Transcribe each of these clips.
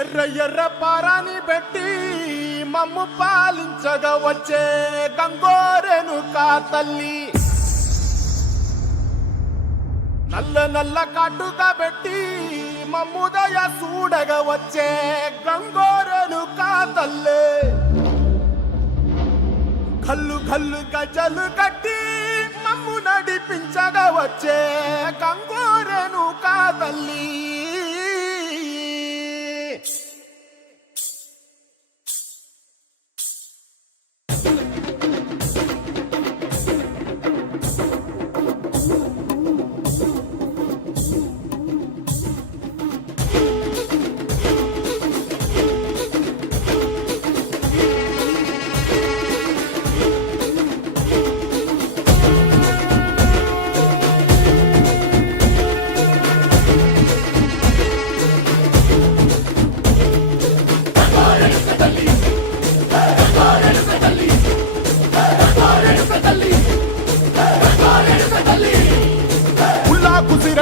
ఎర్ర ఎర్ర పారాని పెట్టి మమ్ము పాలించగా వచ్చే గంగోరెనుకా తల్లి, నల్ల నల్ల కాటుగా పెట్టి మమ్ముదయ చూడగా వచ్చే గంగోరెనుకా తల్లి, కల్లు కల్లు గజలు కట్టి మమ్ము నడిపించగా వచ్చే గంగోరెనుకా తల్లి.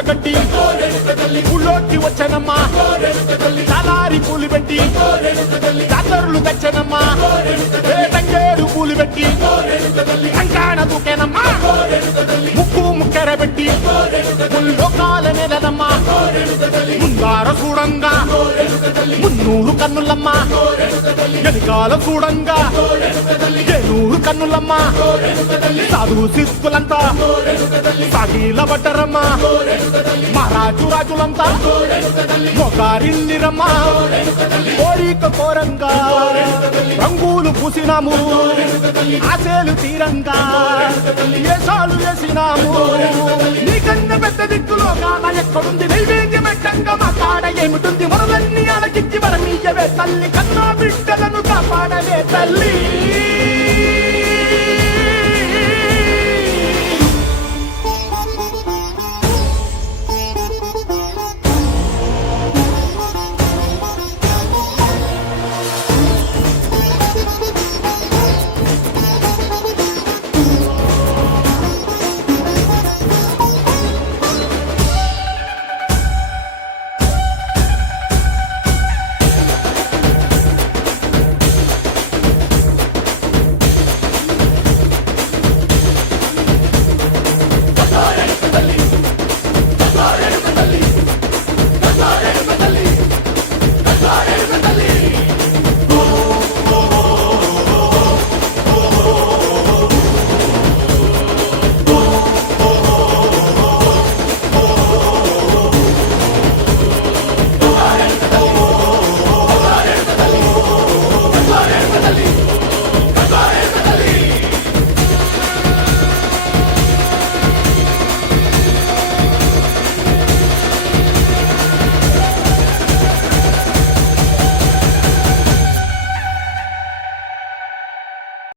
గట్టి ఊళ్ళోకి వచ్చనమ్మా, తలారి పూలు పెట్టి జాతరులు తెచ్చనమ్మా, తంగేరు పూలు పెట్టి కంకాణ దూకేనమ్మా, ముక్కు ముక్కెర పెట్టి ముల్లోకాల నెలనమ్మా, ముందార చూడంగా మున్నూరు కన్నులమ్మా, ఎనకాల చూడంగా ఏనూరు కన్నులమ్మా, సాధు సిక్కులంతా సాగిల పడ్డరమ్మా, మహారాజు రాజులంతా మొగారిల్లిరమ్మా, కోరిక కోరంగా రంగులు పూసినాము, ఆశలు తీరంగా వేషాలు వేసినాము, నీకన్నా పెద్ద దిక్కులో కాన ఎక్కడుంది, నైవేద్యం ఎట్టంగా మా కాడ ఏమిటుంది, మొరలన్నీ అలకించి వరమీయవే తల్లి, కన్నా బిడ్డలను కాపాడవే తల్లి.